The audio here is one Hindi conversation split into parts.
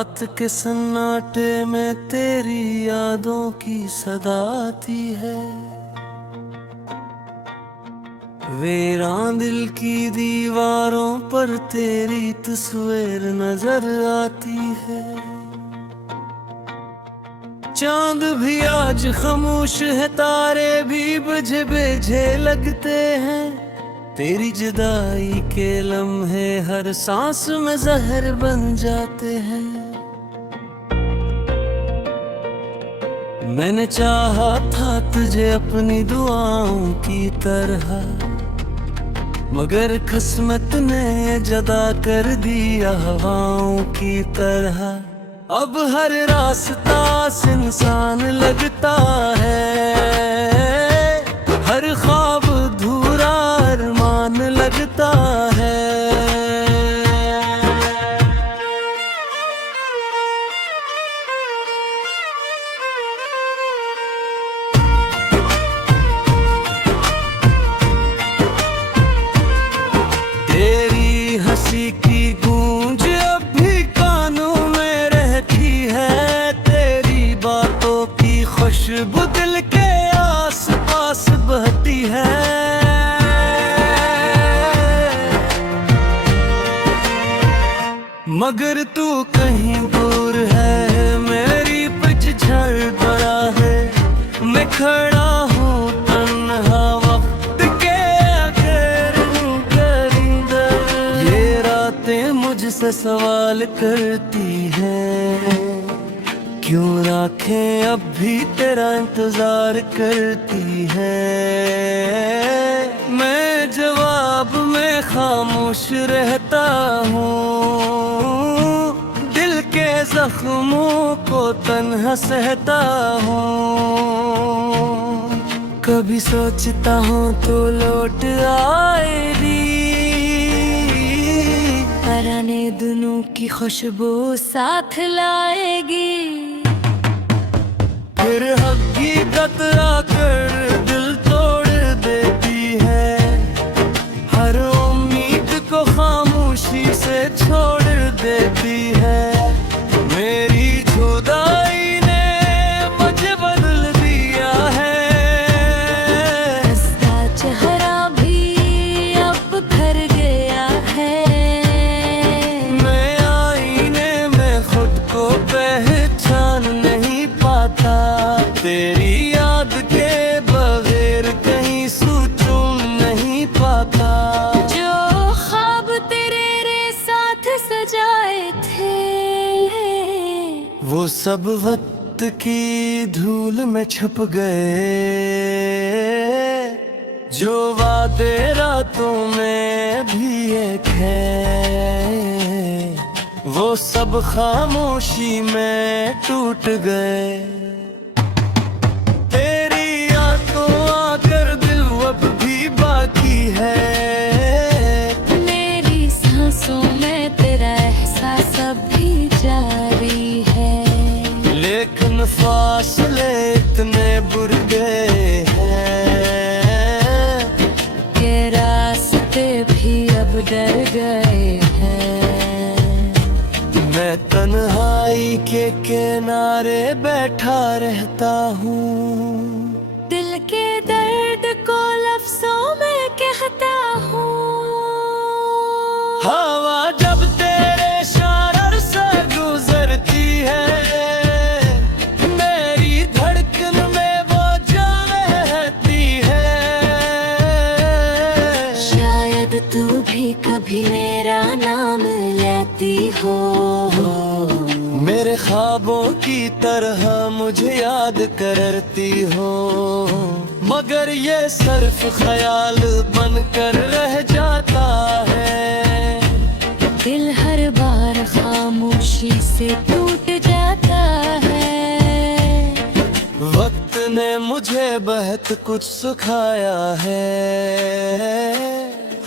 रात के सन्नाटे में तेरी यादों की सदा आती है। वीरान दिल की दीवारों पर तेरी तस्वीर नजर आती है। चांद भी आज खामोश है, तारे भी बुझे बुझे लगते हैं। तेरी जुदाई के लम्हे हर सांस में जहर बन जाते हैं। मैंने चाहा था तुझे अपनी दुआओं की तरह, मगर किस्मत ने जदा कर दिया हवाओं की तरह। अब हर रास्ता सुनसान लगता है, हर ख्वाब अधूरा अरमान लगता है। तेरी हंसी की गूंज अब भी कानों में रहती है। तेरी बातों की खुशबू दिल के आस पास बहती है। मगर तू कहीं दूर है, मेरी पतझड़ बड़ा है। मैं खड़ा हूँ तन्हा वक्त के आखिर करीब। ये रातें मुझसे सवाल करती हैं, क्यों आँखें अब भी तेरा इंतजार करती हैं। मैं जवाब में खामोश रहता हूँ, दिल के जख्मों को तन्हा सहता हूँ। कभी सोचता हूँ तो लौट आएगी, पराने दिनों की खुशबू साथ लाएगी। फिर हकीकत आकर दिल तोड़ देती है, हर उम्मीद को खामोशी से छोड़ देती है। मेरी जुदाई ने मुझे बदल दिया है, उसका चेहरा भी अब भर गया है। मैं आईने में खुद को पहचान नहीं पाता। तेरी याद के बगैर कहीं सुकून नहीं पाता। जो ख्वाब तेरे साथ सजाए थे, वो सब वक्त की धूल में छुप गए। जो वादे रातों में भी एक है, वो सब खामोशी में टूट गए। तेरी यादों आकर दिल अब भी बाकी है। मेरी सांसों में तेरा एहसास अब भी जारी है। लेकिन फासले इतने बुर गए हैं के रास्ते भी अब डर गए हैं। मैं तन्हाई के किनारे बैठा रहता हूँ, दिल के दर्द को लफ्जों में कहता हूँ। हवा जब तेरे शरर से गुजरती है, मेरी धड़कन में वो जान रहती है। शायद तू भी कभी मेरा नाम लेती हो। मेरे ख्वाबों की तरह मुझे याद करती हो, मगर ये सिर्फ ख्याल बनकर रह जाता है। दिल हर बार खामोशी से टूट जाता है। वक्त ने मुझे बहुत कुछ सिखाया है,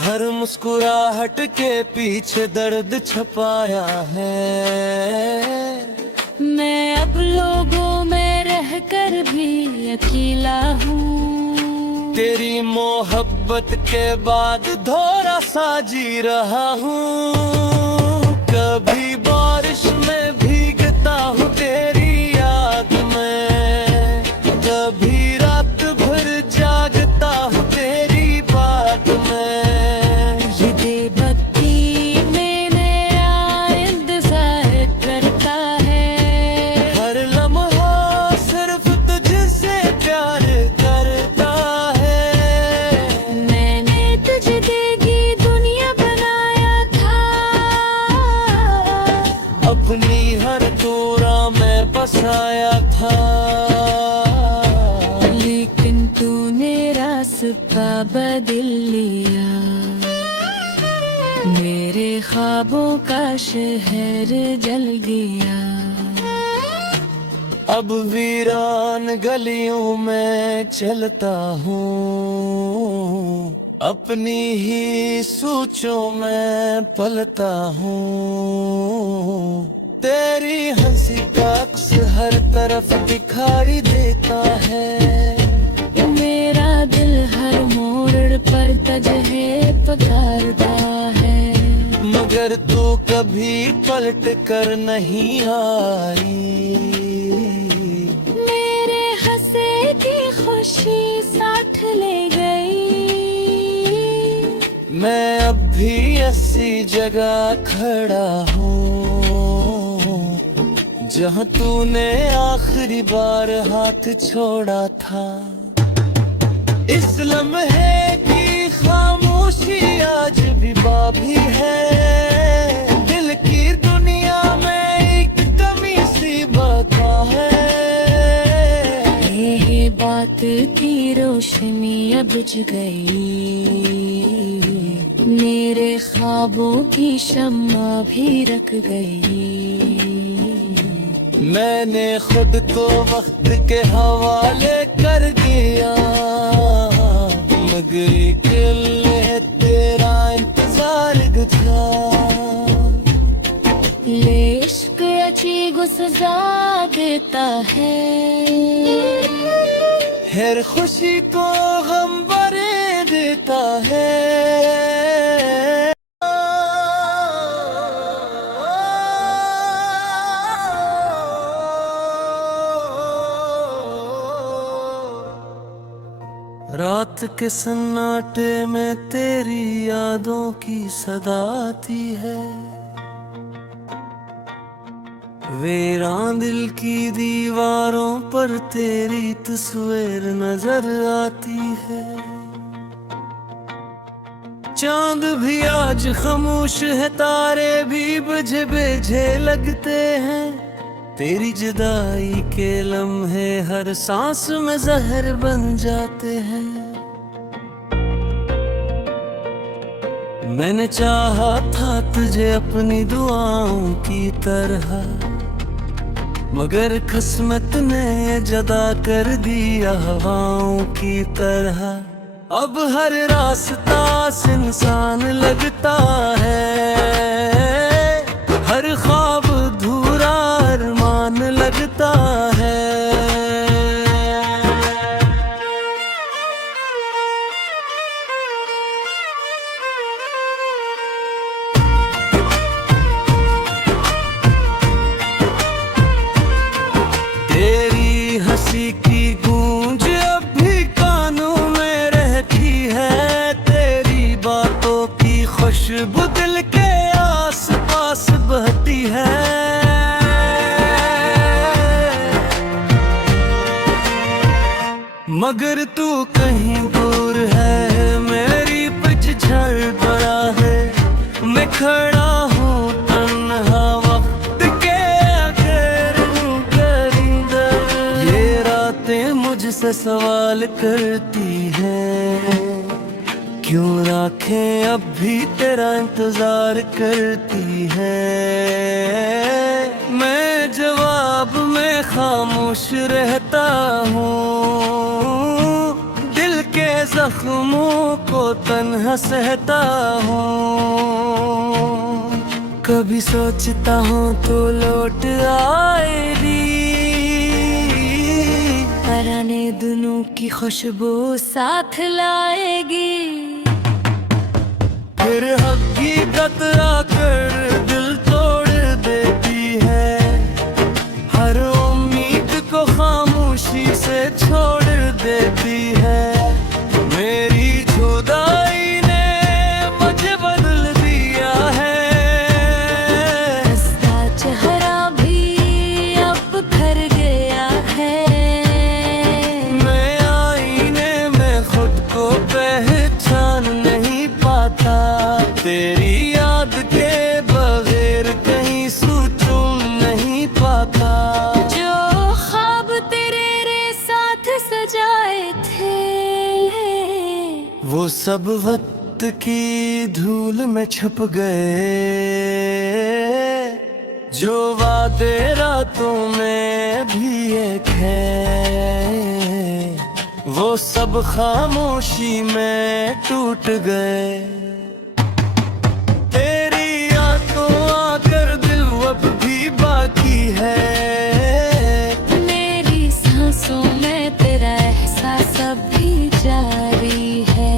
हर मुस्कुराहट के पीछे दर्द छुपाया है। मैं अब लोगों में रहकर भी अकेला हूँ। तेरी मोहब्बत के बाद थोड़ा सा जी रहा हूँ। कभी बारिश में भी का बदल लिया, मेरे ख्वाबों का शहर जल गया। अब वीरान गलियों में चलता हूँ, अपनी ही सोचों में पलता हूँ। तेरी हंसी का अक्स हर तरफ दिखाई देता है, मेरा दिल हर मोड़ पर तजहे पुकारता है। मगर तू कभी पलट कर नहीं आई, मेरे हंसे की खुशी साथ ले गई। मैं अब भी ऐसी जगह खड़ा हूँ जहाँ तूने आखिरी बार हाथ छोड़ा था। इस लम्हे की खामोशी आज भी बाकी है, दिल की दुनिया में एक कमी सी बका है। ये बात की रोशनी अब बुझ गई, मेरे ख्वाबों की शम्मा भी रख गई। मैंने खुद को वक्त के हवाले कर दिया, मगर के लिए तेरा इंतजार था। ले इश्क अच्छी गुस्सा देता है, हर खुशी को गम भरे देता है। रात के सन्नाटे में तेरी यादों की सदा आती है, वीरान दिल की दीवारों पर तेरी तस्वीर नजर आती है। चांद भी आज खामोश है, तारे भी बुझे बुझे लगते हैं। तेरी जुदाई के लम्हे हर सांस में जहर बन जाते हैं। मैंने चाहा था तुझे अपनी दुआओं की तरह, मगर किस्मत ने जदा कर दिया हवाओं की तरह। अब हर रास्ता सुनसान लगता है, हर ख्वाब अधूरा अरमान लगता है। तेरी हंसी की गूंज अब भी कानों में रहती है, तेरी बातों की खुशबू दिल के आस पास बहती है। मगर तू कहीं दूर है, मेरी पतझड़ बड़ा है। मैं खड़ा हूँ तन्हा वक्त के आखिर करींदर। ये रातें मुझसे सवाल करती हैं, क्यों राखें अब भी तेरा इंतजार करती है। मैं जवाब में खामोश रहता हूँ, दिल के जख्मों को तन्हा सहता हूँ। कभी सोचता हूँ तो लौट आएगी, पराने दिनों की खुशबू साथ लाएगी। फिर हकीकत आकर दिल तोड़ देती है, हर उम्मीद को खामोशी से छोड़ देती है। मेरी जुदाई ने मुझे बदल दिया है, उसका चेहरा भी अब खर गया है। मैं आईने में खुद को पहचान नहीं पाता, तेरी याद के बगैर कहीं सुकून नहीं पाता। जो ख्वाब तेरे रे साथ सजाए थे, वो सब वक्त की धूल में छप गए, जो वादे रातों में भी एक है, वो सब खामोशी में टूट गए। तेरी यादों आकर दिल अब भी बाकी है, मेरी सांसों में तेरा एहसास अब भी जारी है।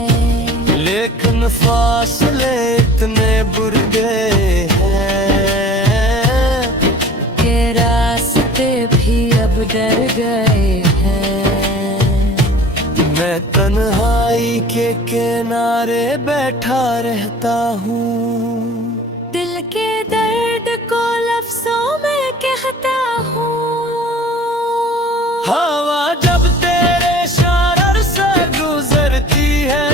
लेकिन फासले इतने बुरे हैं के रास्ते भी अब डर गए हैं। मैं तन्हाई के किनारे बैठा रहता हूँ, दिल के दर्द को लफ्जों में कहता हूँ। हवा जब तेरे शरर से गुजरती है,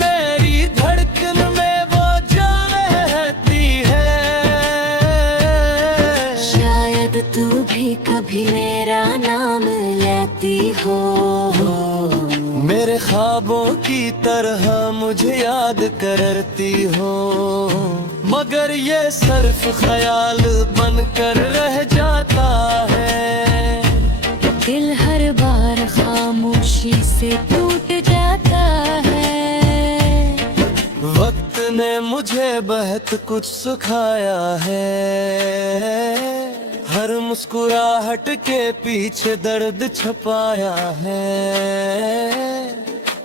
मेरी धड़कन में वो जान रहती है। शायद तू भी कभी मेरा नाम लेती हो, मेरे ख्वाबों की तरह मुझे याद करती हो, मगर ये सिर्फ ख्याल बनकर रह जाता है। दिल हर बार खामोशी से टूट जाता है। वक्त ने मुझे बहुत कुछ सिखाया है, हर मुस्कुराहट के पीछे दर्द छुपाया है।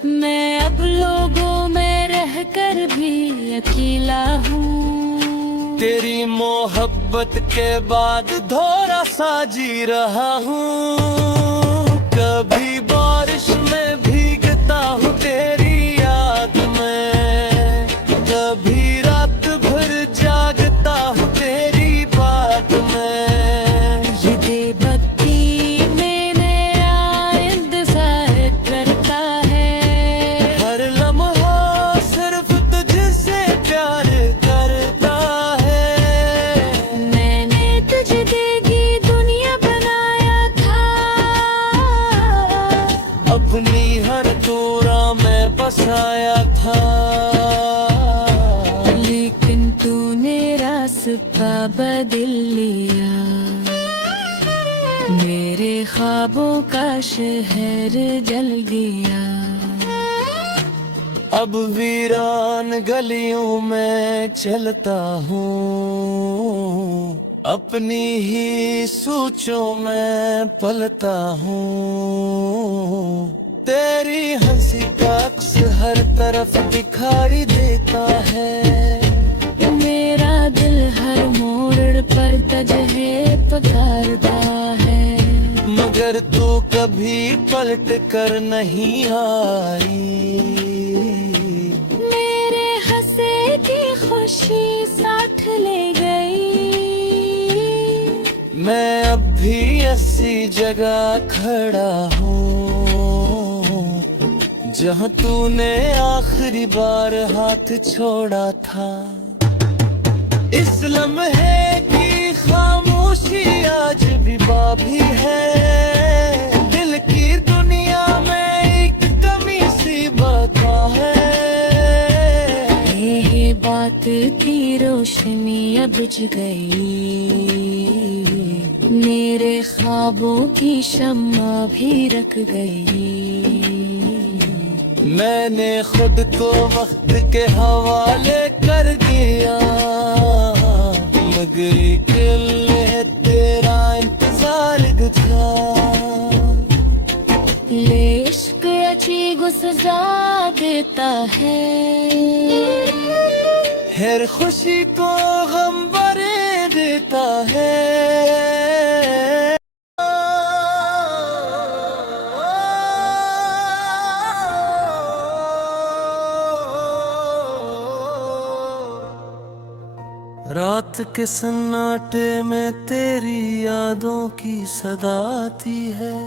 मैं अब लोगों में रहकर भी अकेला हूँ, तेरी मोहब्बत के बाद थोड़ा सा जी रहा हूँ। कभी बारिश में भीगता हूँ तेरी याद में, कभी रात भर जागता हूँ तेरी बात में। ये बेबसी में नया इंतजार करता है, हर लम्हा सिर्फ तुझसे प्यार करता है। मैंने तुझे देगी दुनिया बनाया था, अपनी हर तोरा में बसाया था, लेकिन तूने रास्ता बदल लिया। मेरे ख्वाबों का शहर जल गया। अब वीरान गलियों में चलता हूँ, अपनी ही सोचों में पलता हूँ। तेरी हंसी का अक्स हर तरफ दिखाई देता है, मेरा दिल हर मोड़ पर तुझे पुकारता है, मगर तू कभी पलट कर नहीं आई। मेरे हंसे की खुशी साथ ले गई। मैं अब भी ऐसी जगह खड़ा हूँ, जहाँ तूने आखिरी बार हाथ छोड़ा था। इस लम्हे की खामोशी आज भी बाकी है, दिल की दुनिया में एक कमी सी बता है। ये बात की रोशनी अब बुझ गई, मेरे ख्वाबों की शम्मा भी रख गई। मैंने खुद को वक्त के हवाले कर दिया, मगर के लिए तेरा इंतजार था। ये इश्क अच्छी गुस्सा देता है, हर खुशी को गम भरे देता है। रात के सन्नाटे में तेरी यादों की सदा आती है,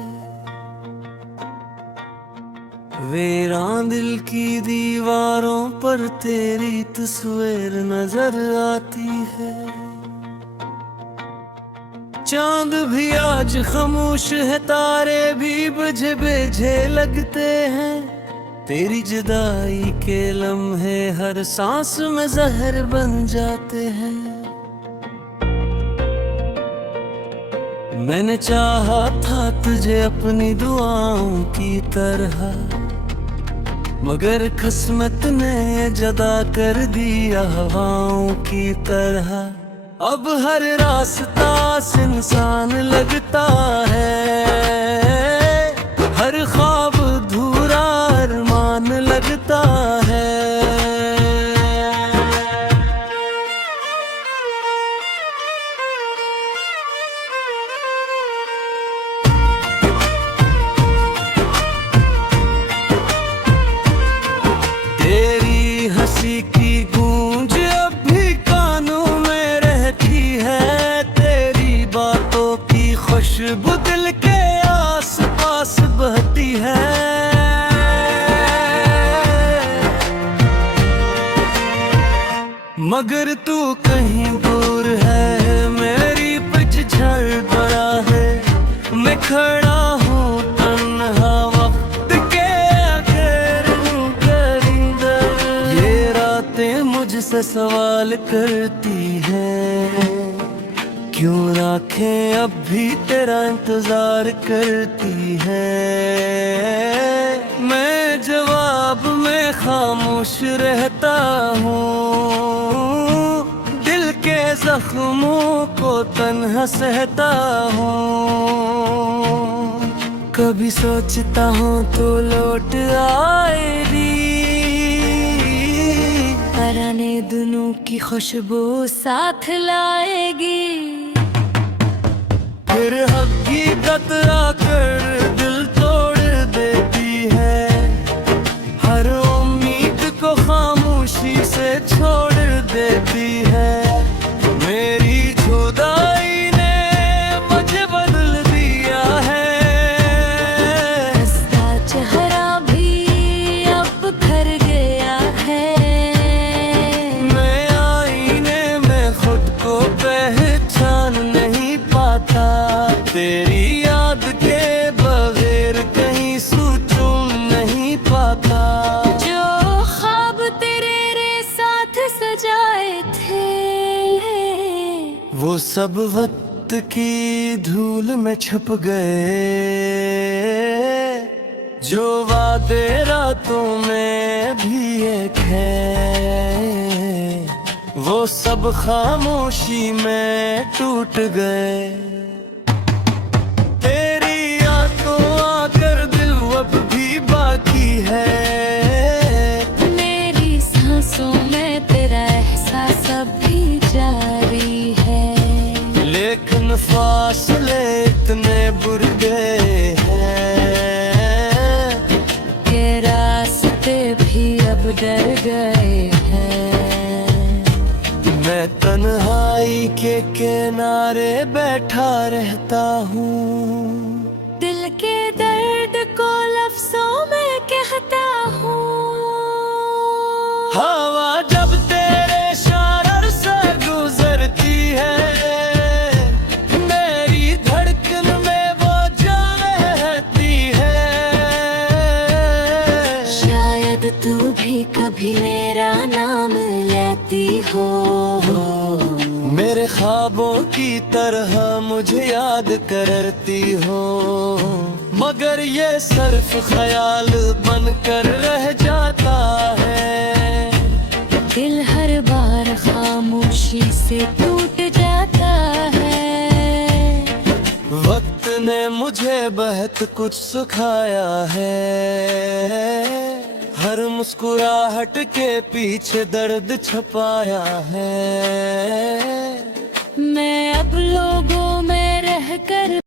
वीरान दिल की दीवारों पर तेरी तस्वीर नजर आती है। चांद भी आज खामोश है, तारे भी बुझे बुझे लगते हैं, तेरी जुदाई के लम्हे हर सांस में जहर बन जाते हैं। मैंने चाहा था तुझे अपनी दुआओं की तरह, मगर किस्मत ने जुदा कर दिया हवाओं की तरह। अब हर रास्ता सुनसान लगता है, हर ख्वाब अधूरा अरमान लगता है। तेरी हंसी की गूंज अब भी कानों में रहती है, तेरी बातों की खुशबू दिल के आस पास बहती है। मगर तू कहीं दूर है, मेरी पतझड़ बड़ा है, मैं खड़ा हूँ तन्हा वक्त के आखिर करीब। ये रातें मुझसे सवाल करती हैं, क्यों आँखें अब भी तेरा इंतजार करती हैं। मैं जवाब में खामोश रहता हूँ, दिल के जख्मों को तन्हा सहता हूँ। कभी सोचता हूँ तो लौट आएगी, पराने दिनों की खुशबू साथ लाएगी। फिर हकीकत आकर दिल तोड़ देती है, हर उम्मीद को खामोशी से छोड़ देती है। मेरी जुदाई ने मुझे बदल दिया है, हंसता चेहरा भी अब कर गया है। मैं आईने में खुद को पहचान नहीं पाता, तेरी याद के बगैर कहीं सुकून नहीं पाता। जो ख्वाब तेरे साथ सजाए थे, वो सब वक्त की धूल में छुप गए, जो वादे रातों में भी एक है, वो सब खामोशी में टूट गए। तेरी यादों आकर दिल अब भी बाकी है, मेरी सांसों में तेरा एहसास अभी जारी है। लेकिन फासले इतने बुरे हैं के रास्ते भी अब डर गए हैं। मैं तन्हाई के किनारे बैठा रहता हूँ, दिल के दर्द को लफ्जों में कहता हूँ। हवा जब तेरे शरर से गुजरती है, मेरी धड़कन में वो जान रहती है। शायद तू भी कभी मेरा नाम लेती हो, मेरे ख्वाबों की तरह मुझे याद करती हो, मगर ये सिर्फ ख्याल बनकर रह जाता है। दिल हर बार खामोशी से टूट जाता है। वक्त ने मुझे बहुत कुछ सिखाया है, हर मुस्कुराहट के पीछे दर्द छुपाया है।